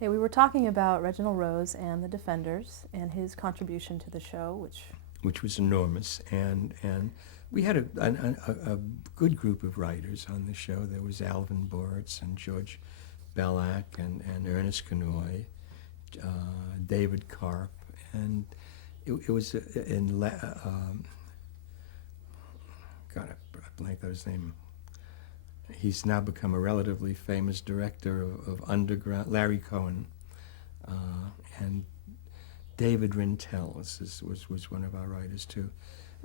Okay, we were talking about Reginald Rose and the Defenders and his contribution to the show, which was enormous, and we had a good group of writers on the show. There was Alvin Boritz and George Bellac and Ernest Kanoy, David Karp, and it was God, I blanked out his name. He's now become a relatively famous director of underground, Larry Cohen, and David Rintel was one of our writers too.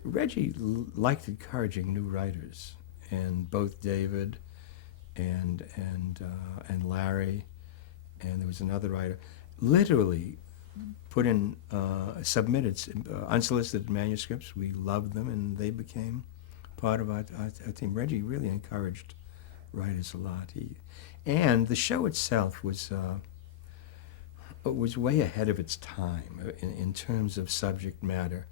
Reggie liked encouraging new writers, and both David and Larry, and there was another writer, literally put in submitted unsolicited manuscripts. We loved them, and they became part of our team. Reggie really encouraged writers a lot. And the show itself was way ahead of its time in terms of subject matter,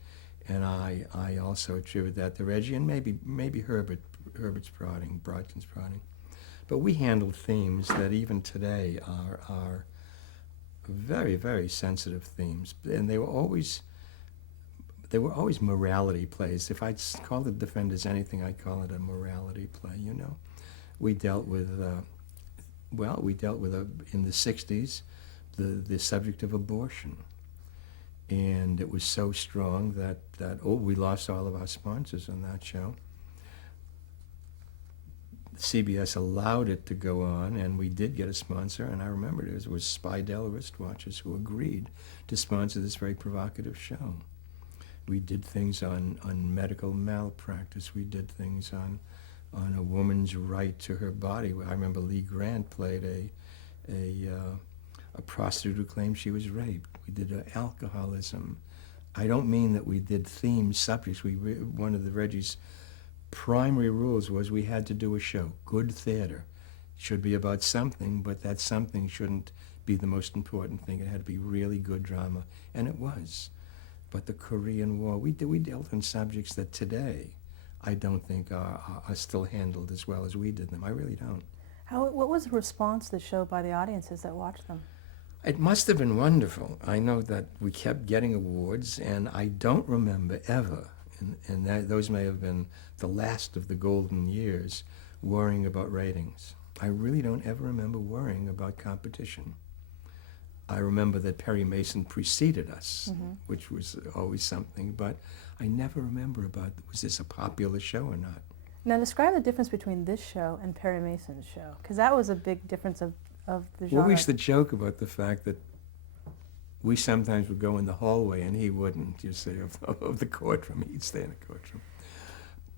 and I also attribute that to Reggie and maybe Herbert's prodding, Brodkin's prodding. But we handled themes that even today are very, very sensitive themes, and they were always morality plays. If I'd call the Defenders anything, I'd call it a morality play. We dealt with in the 60s the subject of abortion, and it was so strong that we lost all of our sponsors on that show. CBS allowed it to go on, and we did get a sponsor, and I remember it was Spidell wristwatches who agreed to sponsor this very provocative show. We did things on medical malpractice. We did things on a woman's right to her body. I remember Lee Grant played a prostitute who claimed she was raped. We did alcoholism. I don't mean that we did themed subjects. One of the Reggie's primary rules was we had to do a show. Good theater should be about something, but that something shouldn't be the most important thing. It had to be really good drama, and it was. But the Korean War, we dealt in subjects that today I don't think are still handled as well as we did them. I really don't. what was the response to the show by the audiences that watched them? It must have been wonderful. I know that we kept getting awards, and I don't remember ever, and those may have been the last of the golden years, worrying about ratings. I really don't ever remember worrying about competition. I remember that Perry Mason preceded us, which was always something, but I never remember about, was this a popular show or not? Now describe the difference between this show and Perry Mason's show, because that was a big difference of the genre. Well, we used to joke about the fact that we sometimes would go in the hallway and he wouldn't, you see, of the courtroom. He'd stay in the courtroom.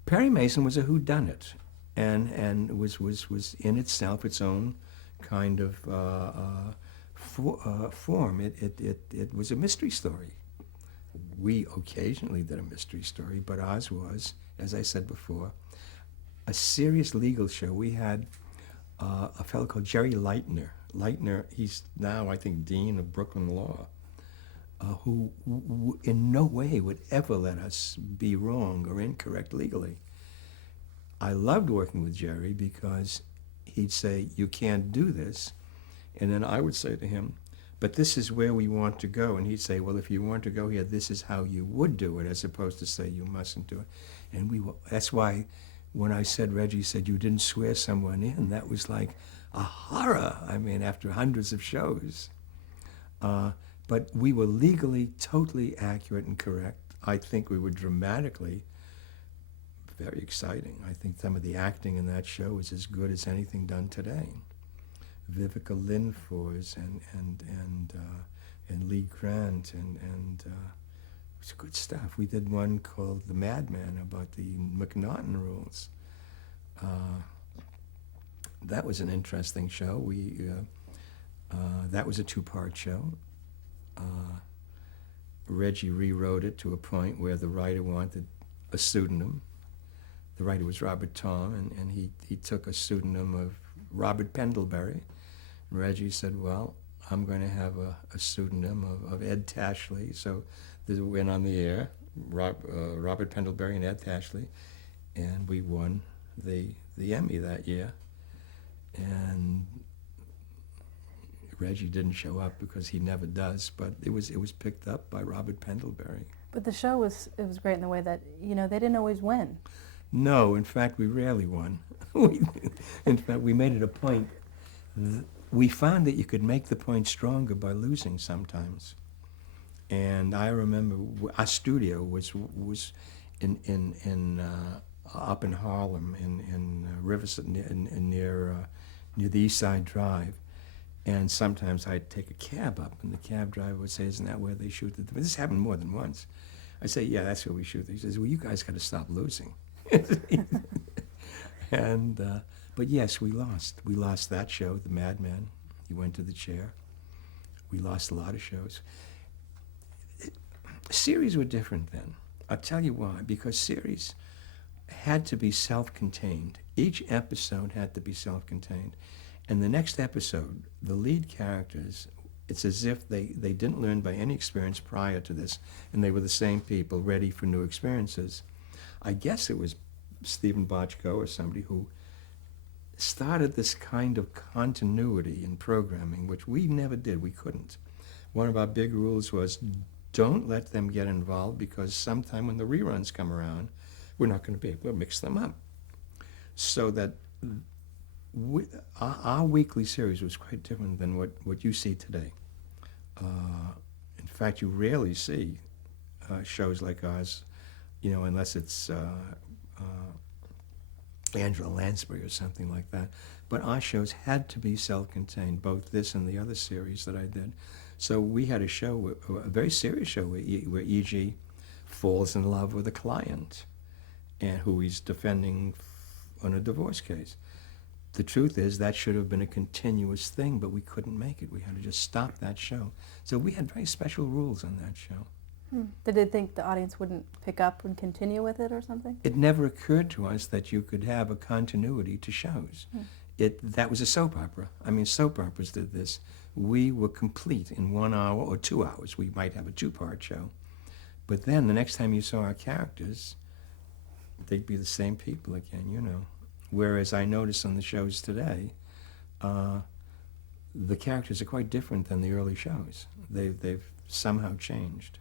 Perry Mason was a whodunit, and was in itself its own kind of form. It was a mystery story. We occasionally did a mystery story, but ours was, as I said before, a serious legal show. We had a fellow called Jerry Leitner. He's now, I think, Dean of Brooklyn Law, who in no way would ever let us be wrong or incorrect legally. I loved working with Jerry because he'd say, you can't do this. And then I would say to him, but this is where we want to go. And he'd say, well, if you want to go here, this is how you would do it, as opposed to say you mustn't do it. And that's why when I said, Reggie said, you didn't swear someone in, that was like a horror. I mean, after hundreds of shows. But we were legally totally accurate and correct. I think we were dramatically very exciting. I think some of the acting in that show is as good as anything done today. Vivica Lindfors and Lee Grant and it was good stuff. We did one called The Madman about the McNaughton rules. That was an interesting show. That was a two-part show. Reggie rewrote it to a point where the writer wanted a pseudonym. The writer was Robert Tom, and he took a pseudonym of Robert Pendlebury. And Reggie said, well, I'm going to have a pseudonym of Ed Tashley. So this went on the air, Robert Pendlebury and Ed Tashley, and we won the Emmy that year. And Reggie didn't show up because he never does, but it was picked up by Robert Pendlebury. But the show was great in the way that, you know, they didn't always win. No, in fact, we rarely won. In fact, we made it a point. We found that you could make the point stronger by losing sometimes. And I remember our studio was in up in Harlem in Riverside near the East Side Drive. And sometimes I'd take a cab up, and the cab driver would say, "Isn't that where they shoot the?" This happened more than once. I say, "Yeah, that's where we shoot." He says, "Well, you guys got to stop losing." And but yes, we lost. We lost that show, The Madman. He went to the chair. We lost a lot of shows. Series were different then. I'll tell you why. Because series had to be self-contained. Each episode had to be self-contained. And the next episode, the lead characters, it's as if they didn't learn by any experience prior to this, and they were the same people ready for new experiences. I guess it was Stephen Bochco or somebody who started this kind of continuity in programming, which we never did. We couldn't. One of our big rules was don't let them get involved, because sometime when the reruns come around, we're not going to be able to mix them up. So that our weekly series was quite different than what you see today. In fact, you rarely see shows like ours, you know, unless it's Angela Lansbury or something like that. But our shows had to be self-contained, both this and the other series that I did. So we had a show, a very serious show, where E.G. falls in love with a client, and who he's defending on a divorce case. The truth is that should have been a continuous thing, but we couldn't make it. We had to just stop that show. So we had very special rules on that show. Did they think the audience wouldn't pick up and continue with it or something? It never occurred to us that you could have a continuity to shows. That was a soap opera. I mean, soap operas did this. We were complete in 1 hour or 2 hours. We might have a 2-part show. But then the next time you saw our characters, they'd be the same people again, you know. Whereas I notice on the shows today, the characters are quite different than the early shows. They've somehow changed.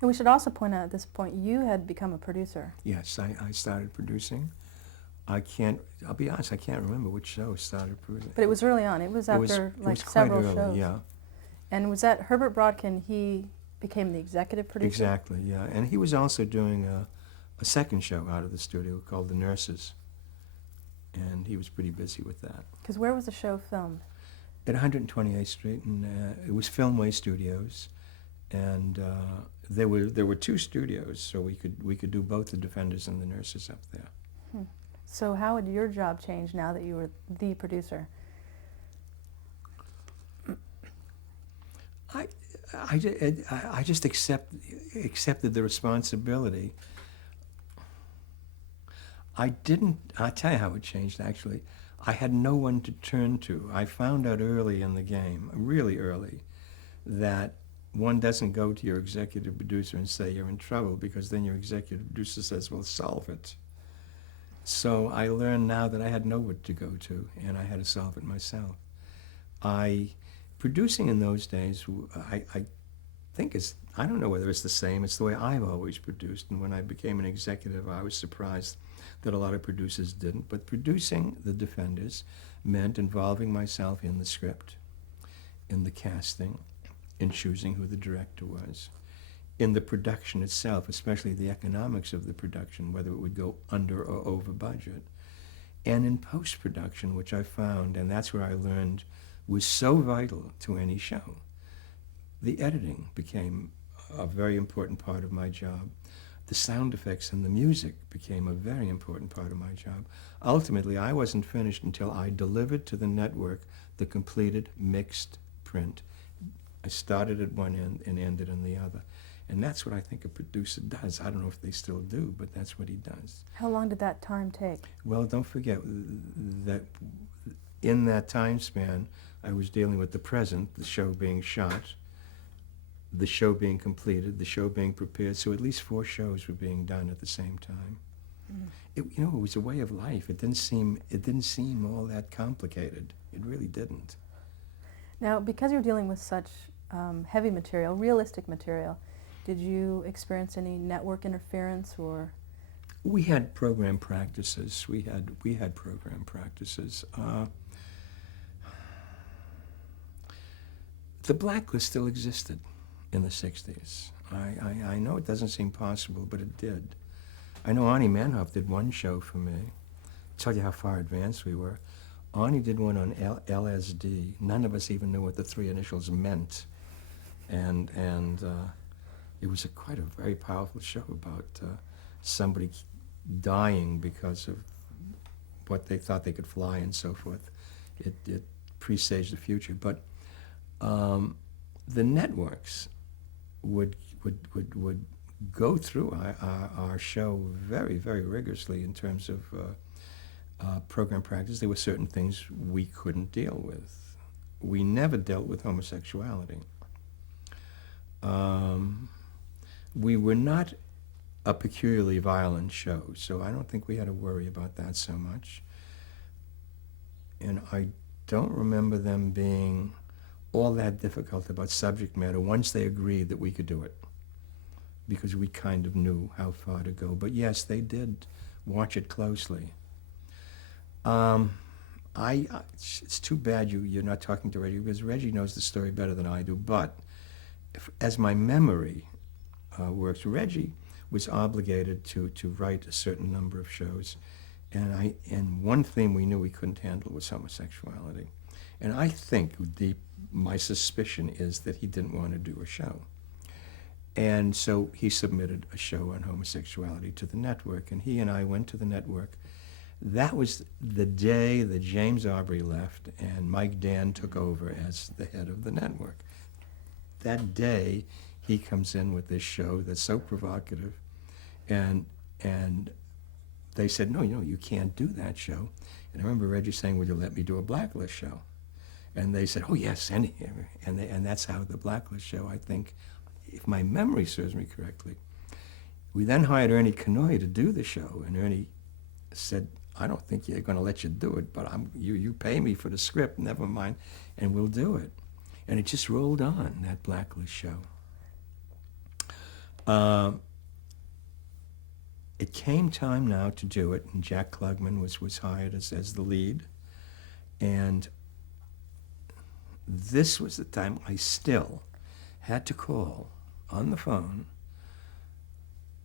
And we should also point out at this point, you had become a producer. Yes, I started producing. I'll be honest, I can't remember which show started producing. But it was early on. It was after several shows. Yeah. And was that Herbert Brodkin, he became the executive producer? Exactly, yeah. And he was also doing a second show out of the studio called The Nurses. And he was pretty busy with that. Because where was the show filmed? At 128th Street, and it was Filmway Studios. And there were 2 studios, so we could do both the Defenders and the Nurses up there. So how would your job change now that you were the producer? I just accepted the responsibility. I'll tell you how it changed, actually. I had no one to turn to. I found out early in the game, really early, that one doesn't go to your executive producer and say you're in trouble, because then your executive producer says, well, solve it. So I learned now that I had no one to go to, and I had to solve it myself. Producing in those days, I think I don't know whether it's the same. It's the way I've always produced. And when I became an executive, I was surprised that a lot of producers didn't. But producing The Defenders meant involving myself in the script, in the casting, in choosing who the director was, in the production itself, especially the economics of the production, whether it would go under or over budget, and in post-production, which I found, and that's where I learned, was so vital to any show. The editing became a very important part of my job. The sound effects and the music became a very important part of my job. Ultimately, I wasn't finished until I delivered to the network the completed mixed print. I started at one end and ended on the other. And that's what I think a producer does. I don't know if they still do, but that's what he does. How long did that time take? Well, don't forget that in that time span, I was dealing with the present, the show being shot, the show being completed, the show being prepared. So at least 4 shows were being done at the same time. It was a way of life. It didn't seem all that complicated. It really didn't. Now, because you're dealing with such heavy material, realistic material, did you experience any network interference or? We had program practices. We had program practices. The blacklist still existed in the 60s. I know it doesn't seem possible, but it did. I know Arnie Manhoff did one show for me. Tell you how far advanced we were. Arnie did one on LSD. None of us even knew what the three initials meant. And it was quite a very powerful show about somebody dying because of what they thought they could fly and so forth. It presaged the future. But the networks would go through our show very, very rigorously in terms of program practice. There were certain things we couldn't deal with. We never dealt with homosexuality. We were not a peculiarly violent show, so I don't think we had to worry about that so much. And I don't remember them being all that difficult about subject matter once they agreed that we could do it, because we kind of knew how far to go. But yes, they did watch it closely. It's too bad you're not talking to Reggie, because Reggie knows the story better than I do. But as my memory works, Reggie was obligated to write a certain number of shows, and one thing we knew we couldn't handle was homosexuality. And I think my suspicion is that he didn't want to do a show. And so he submitted a show on homosexuality to the network, and he and I went to the network. That was the day that James Aubrey left and Mike Dan took over as the head of the network. That day, he comes in with this show that's so provocative, and they said, no, you can't do that show. And I remember Reggie saying, would you let me do a Blacklist show? And they said, oh yes, and that's how the Blacklist show, I think, if my memory serves me correctly. We then hired Ernie Kanoy to do the show, and Ernie said, I don't think you're going to let you do it, but you pay me for the script, never mind, and we'll do it. And it just rolled on, that Blacklist show. It came time now to do it, and Jack Klugman was hired as the lead. And this was the time I still had to call on the phone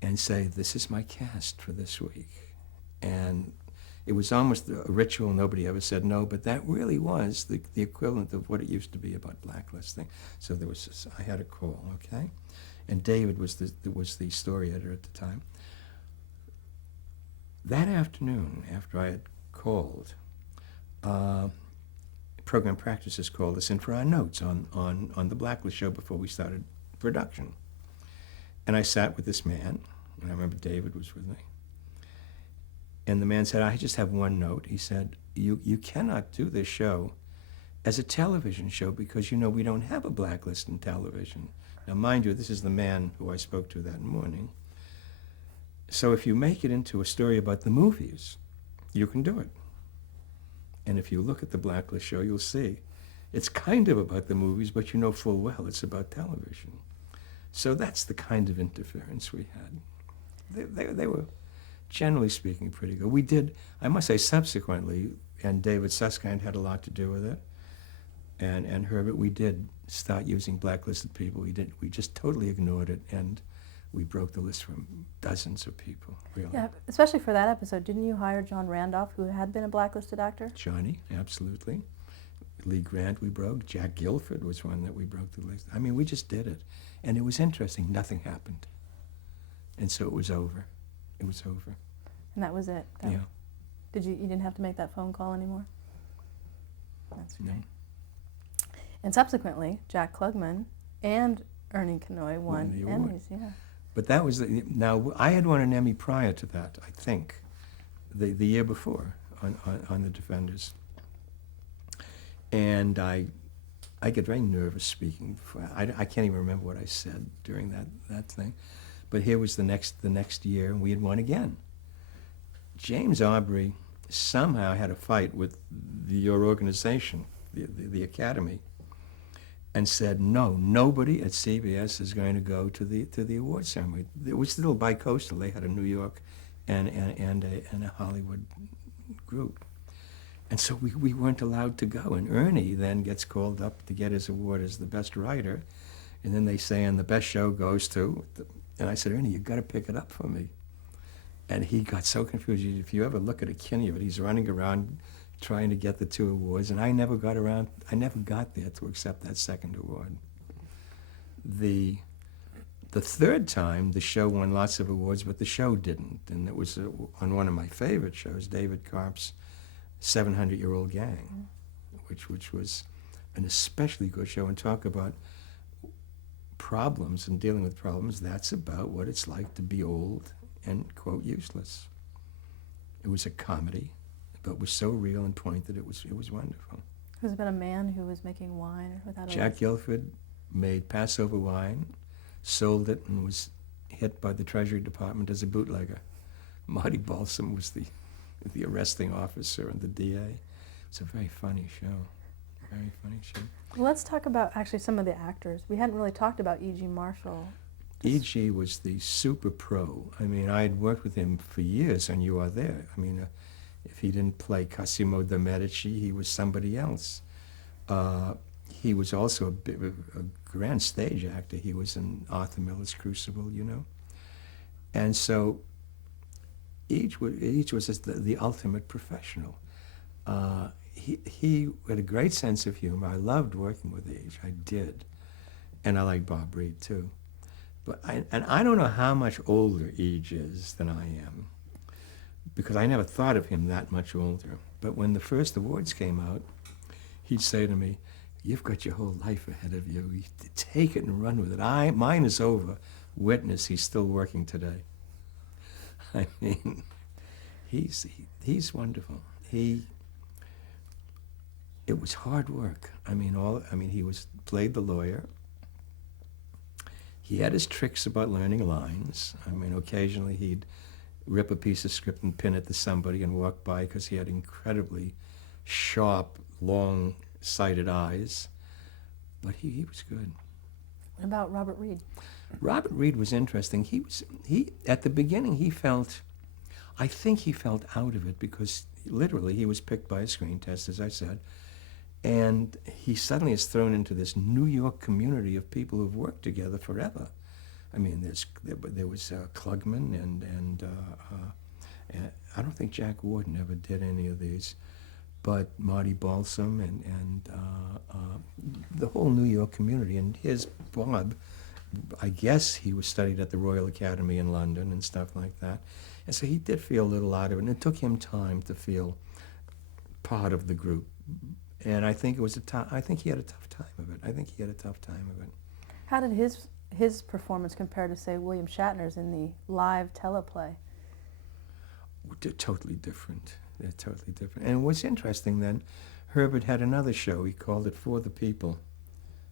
and say, this is my cast for this week. And it was almost a ritual. Nobody ever said no, but that really was the equivalent of what it used to be about blacklisting. So I had a call, okay? And David was the story editor at the time. That afternoon, after I had called, program practices called us in for our notes on the Blacklist show before we started production. And I sat with this man, and I remember David was with me. And the man said, I just have one note. He said, you cannot do this show as a television show because, we don't have a blacklist in television. Now, mind you, this is the man who I spoke to that morning. So if you make it into a story about the movies, you can do it. And if you look at the Blacklist show, you'll see it's kind of about the movies, but you know full well it's about television. So that's the kind of interference we had. They were, generally speaking, pretty good. We did, I must say, subsequently, and David Susskind had a lot to do with it, and Herbert, we did start using blacklisted people. We just totally ignored it, and we broke the list from dozens of people, really. Yeah, especially for that episode. Didn't you hire John Randolph, who had been a blacklisted actor? Johnny, absolutely. Lee Grant we broke. Jack Guilford was one that we broke the list. I mean, we just did it. And it was interesting. Nothing happened. And so it was over. It was over. And that was it? Yeah. You didn't have to make that phone call anymore? That's great. No. And subsequently, Jack Klugman and Ernie Kanoy won Emmys, yeah. But that was, now I had won an Emmy prior to that, I think, the year before on The Defenders. And I get very nervous speaking. I can't even remember what I said during that thing. But here was the next year, and we had won again. James Aubrey somehow had a fight with your organization, the Academy, and said, no, nobody at CBS is going to go to the awards ceremony. It was still bi-coastal. They had a New York and a Hollywood group. And so we weren't allowed to go. And Ernie then gets called up to get his award as the best writer. And then they say, and the best show goes to, and I said, Ernie, you've got to pick it up for me. And he got so confused. If you ever look at a Kinney of it, he's running around trying to get the 2 awards, and I never got there to accept that second award. The third time, the show won lots of awards, but the show didn't. And it was on one of my favorite shows, David Karp's 700-Year-Old Gang, which was an especially good show. And talk about problems and dealing with problems, that's about what it's like to be old and, quote, useless. It was a comedy, but was so real and pointed, it was wonderful. It was about a man who was making wine without a Jack Guilford made Passover wine, sold it, and was hit by the Treasury Department as a bootlegger. Marty Balsam was the arresting officer and the DA. It's a very funny show. Very funny show. Well, let's talk about actually some of the actors. We hadn't really talked about E.G. Marshall. E.G. was the super pro. I mean, I had worked with him for years on You Are There. I mean, if he didn't play Cosimo de' Medici, he was somebody else. He was also a grand stage actor. He was in Arthur Miller's Crucible, you know. And so each was the ultimate professional. He had a great sense of humor. I loved working with Each. I did. And I liked Bob Reed, too. But I don't know how much older Each is than I am, because I never thought of him that much older. But when the first awards came out, he'd say to me, "You've got your whole life ahead of you. Take it and run with it. Mine is over. Witness, he's still working today." I mean, he's wonderful. It was hard work. I mean, he played the lawyer. He had his tricks about learning lines. I mean, occasionally he'd rip a piece of script and pin it to somebody and walk by because he had incredibly sharp, long-sighted eyes. But he was good. What about Robert Reed? Robert Reed was interesting. He at the beginning I think he felt out of it because literally he was picked by a screen test, as I said, and he suddenly is thrown into this New York community of people who've worked together forever. I mean, there was Klugman and I don't think Jack Warden ever did any of these, but Marty Balsam and the whole New York community. And his Bob, I guess he was studied at the Royal Academy in London and stuff like that. And so he did feel a little out of it, and it took him time to feel part of the group. And I think I think he had a tough time of it. How did his performance compare to, say, William Shatner's in the live teleplay? They're totally different. And what's interesting then, Herbert had another show. He called it For the People.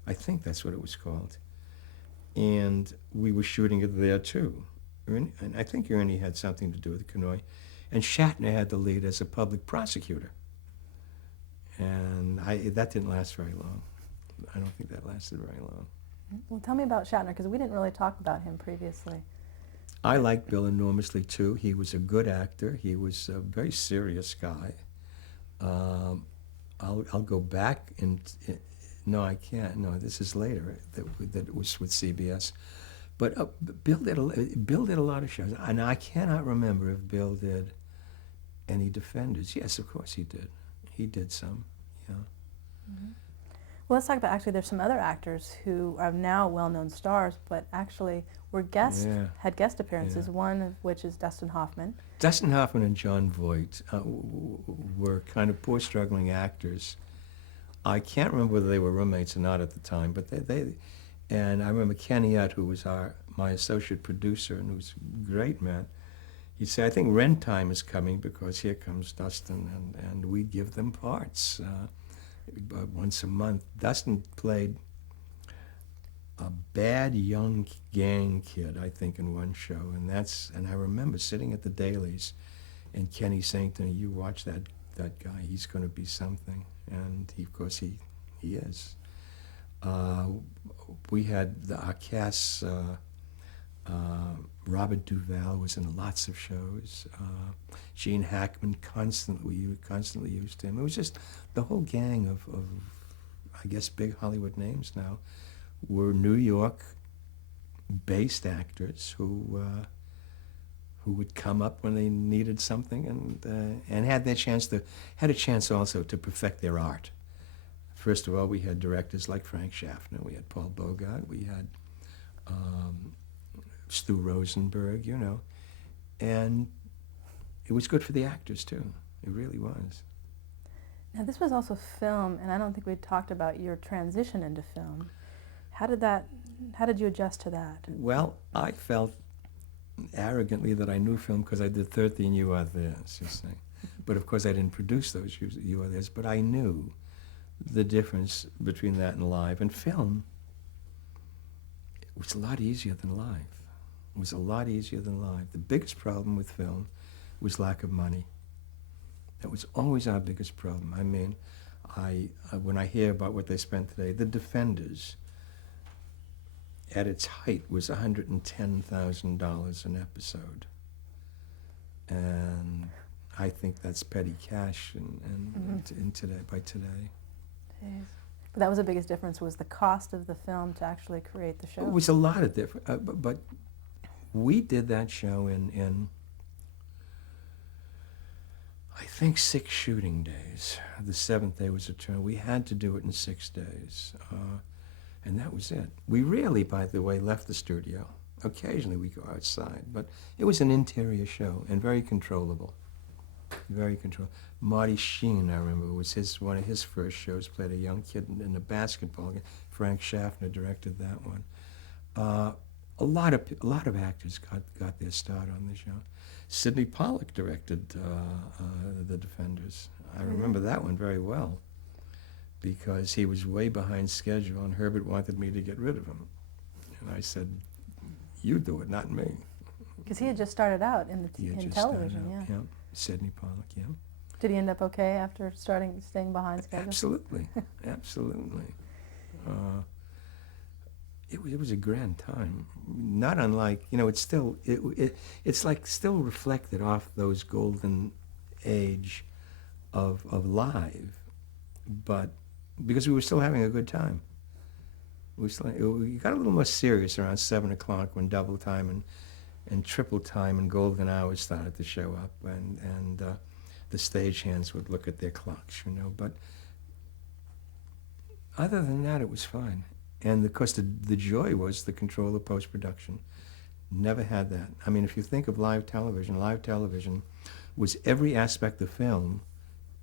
I think that's what it was called. And we were shooting it there too. And I think Ernie had something to do with Kanoy. And Shatner had the lead as a public prosecutor. And that didn't last very long. I don't think that lasted very long. Well, tell me about Shatner, because we didn't really talk about him previously. I liked Bill enormously, too. He was a good actor. He was a very serious guy. I'll go back and... No, I can't. No, this is later that it was with CBS. But Bill did a lot of shows. And I cannot remember if Bill did any Defenders. Yes, of course he did. He did some, yeah. Mm-hmm. Well, let's talk about, actually, there's some other actors who are now well-known stars, but actually had guest appearances, one of which is Dustin Hoffman. Dustin Hoffman and John Voight were kind of poor, struggling actors. I can't remember whether they were roommates or not at the time, but and I remember Kenny Utt, who was my associate producer and who's a great man. He'd say, "I think rent time is coming because here comes Dustin," and we'd give them parts once a month. Dustin played a bad young gang kid, I think, in one show, and I remember sitting at the dailies and Kenny saying to me, "You watch that guy, he's going to be something," and of course he is. We had our cast. Robert Duvall was in lots of shows. Gene Hackman we constantly used him. It was just the whole gang of I guess, big Hollywood names now were New York-based actors who would come up when they needed something and had a chance also to perfect their art. First of all, we had directors like Frank Schaffner, we had Paul Bogart, we had Stu Rosenberg, and it was good for the actors too. It really was. Now this was also film, and I don't think we talked about your transition into film. How did you adjust to that? Well, I felt arrogantly that I knew film because I did 13 You Are Theirs, you see. But of course I didn't produce those You Are Theirs, but I knew the difference between that and live. And film was a lot easier than live. It was a lot easier than live. The biggest problem with film was lack of money. That was always our biggest problem. I mean, when I hear about what they spent today, The Defenders, at its height, was $110,000 an episode. And I think that's petty cash in today, by today. Jeez. But that was the biggest difference, was the cost of the film to actually create the show. It was a lot of different, but we did that show in I think 6 shooting days. The 7th day was a turn. We had to do it in 6 days. And that was it. We rarely, by the way, left the studio. Occasionally we go outside, but it was an interior show and very controllable. Very controllable. Marty Sheen, I remember, was one of his first shows, played a young kid in a basketball game. Frank Schaffner directed that one. A lot of actors got their start on the show. Sidney Pollack directed The Defenders. I remember that one very well because he was way behind schedule and Herbert wanted me to get rid of him. And I said, you do it, not me. Because he had just started out in television, yeah. Sidney Pollack, yeah. Did he end up okay after staying behind schedule? Absolutely, absolutely. It was a grand time. Not unlike, it's like still reflected off those golden age of live, but because we were still having a good time. We got a little more serious around 7 o'clock when double time and triple time and golden hours started to show up, and the stagehands would look at their clocks, but other than that, it was fine. And of course, the joy was the control of post-production. Never had that. I mean, if you think of live television was every aspect of film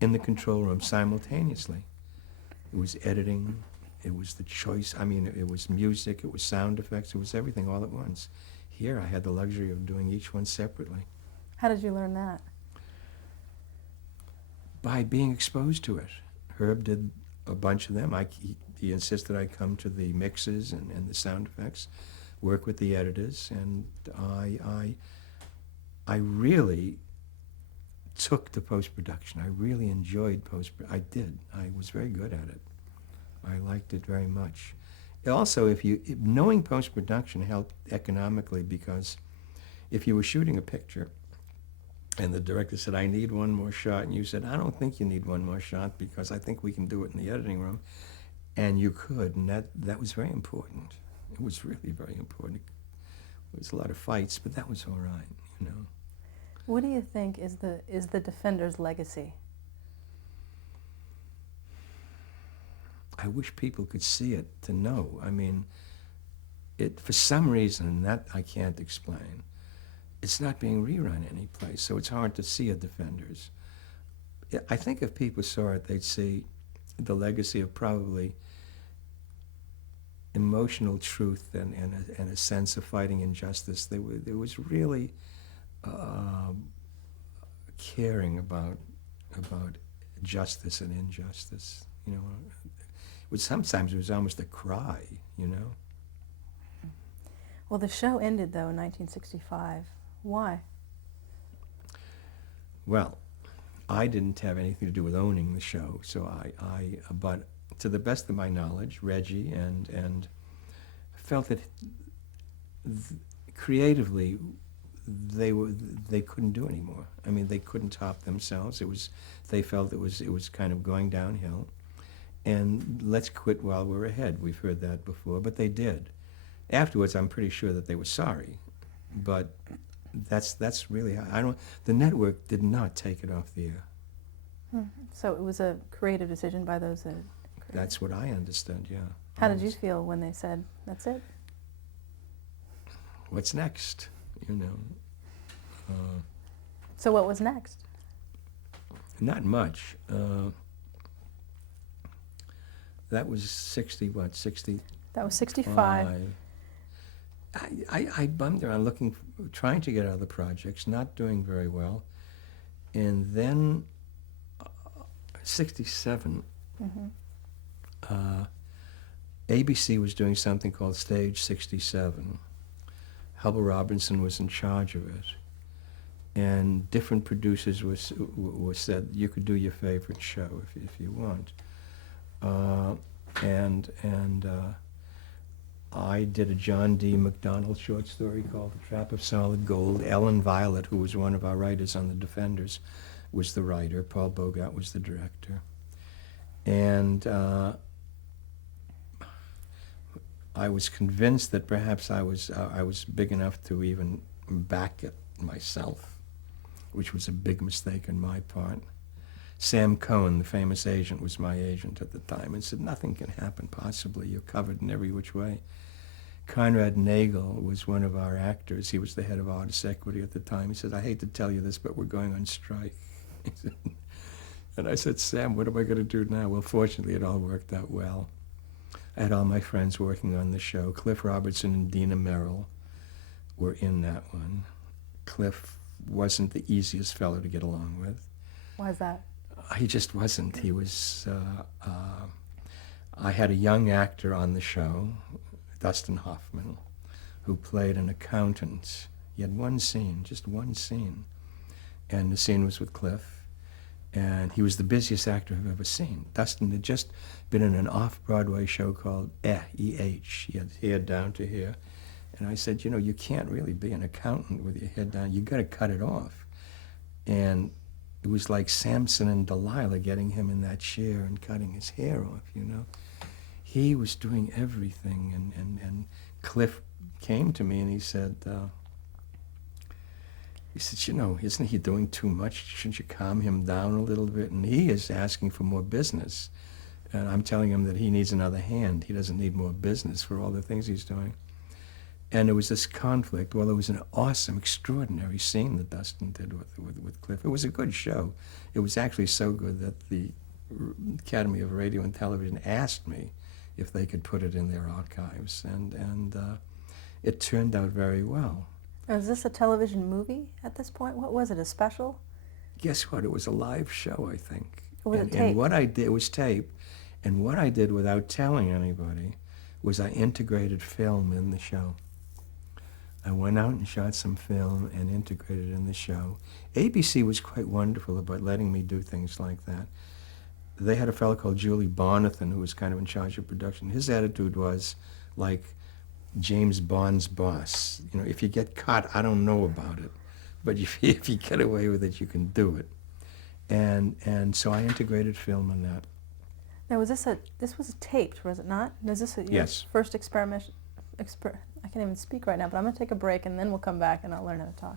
in the control room simultaneously. It was editing, it was the choice, it was music, it was sound effects, it was everything all at once. Here, I had the luxury of doing each one separately. How did you learn that? By being exposed to it. Herb did a bunch of them. He insisted I come to the mixes and the sound effects, work with the editors, and I really took to post-production. I really enjoyed post-production. I did. I was very good at it. I liked it very much. Also, knowing post-production helped economically, because if you were shooting a picture and the director said, I need one more shot, and you said, I don't think you need one more shot because I think we can do it in the editing room, and you could, and that was very important. It was really very important. It was a lot of fights, but that was all right, What do you think is the Defenders' legacy? I wish people could see it to know. For some reason, that I can't explain, it's not being rerun any place, so it's hard to see a Defenders. I think if people saw it, they'd see the legacy of probably emotional truth and a sense of fighting injustice. There was really caring about justice and injustice. Sometimes it was almost a cry. Well, the show ended though in 1965. Why? Well, I didn't have anything to do with owning the show, so but to the best of my knowledge, Reggie, and felt that creatively they couldn't do anymore. I mean, they couldn't top themselves. They felt it was kind of going downhill, and let's quit while we're ahead. We've heard that before, but they did. Afterwards, I'm pretty sure that they were sorry, but that's really how the network did not take it off the air. So it was a creative decision by those that. That's what I understood. Yeah. How did you feel when they said, "That's it"? What's next? You know. So what was next? Not much. That was 60. That was 65. I bummed around trying to get other projects, not doing very well, and then 67. ABC was doing something called Stage 67. Hubble Robinson was in charge of it, and different producers were said you could do your favorite show if you want, and I did a John D. MacDonald short story called The Trap of Solid Gold. Ellen Violet, who was one of our writers on The Defenders, was the writer. Paul Bogart was the director. And I was convinced that perhaps I was big enough to even back it myself, which was a big mistake on my part. Sam Cohen, the famous agent, was my agent at the time and said, nothing can happen possibly. You're covered in every which way. Conrad Nagel was one of our actors. He was the head of Artist Equity at the time. He said, I hate to tell you this, but we're going on strike. And I said, Sam, what am I going to do now? Well, fortunately, it all worked out well. I had all my friends working on the show. Cliff Robertson and Dina Merrill were in that one. Cliff wasn't the easiest fellow to get along with. Why is that? He just wasn't. He was, I had a young actor on the show, Dustin Hoffman, who played an accountant. He had one scene, just one scene. And the scene was with Cliff. And he was the busiest actor I've ever seen. Dustin had just been in an off-Broadway show called E.H. He had hair down to here. And I said, you can't really be an accountant with your head down. You got to cut it off. And it was like Samson and Delilah getting him in that chair and cutting his hair off, He was doing everything. And Cliff came to me and he said, isn't he doing too much? Shouldn't you calm him down a little bit? And he is asking for more business. And I'm telling him that he needs another hand. He doesn't need more business for all the things he's doing. And there was this conflict. Well, it was an awesome, extraordinary scene that Dustin did with Cliff. It was a good show. It was actually so good that the Academy of Radio and Television asked me if they could put it in their archives. And it turned out very well. Is this a television movie at this point? What was it, a special? Guess what? It was a live show, I think. Or was it taped? And what I did, it was taped. And what I did without telling anybody was I integrated film in the show. I went out and shot some film and integrated it in the show. ABC was quite wonderful about letting me do things like that. They had a fellow called Julie Bonathan who was kind of in charge of production. His attitude was like James Bond's boss. If you get caught, I don't know about it. But if you get away with it, you can do it. And so I integrated film in that. Now, this was taped, was it not? Is this your Yes. first experiment? I can't even speak right now, but I'm going to take a break and then we'll come back and I'll learn how to talk.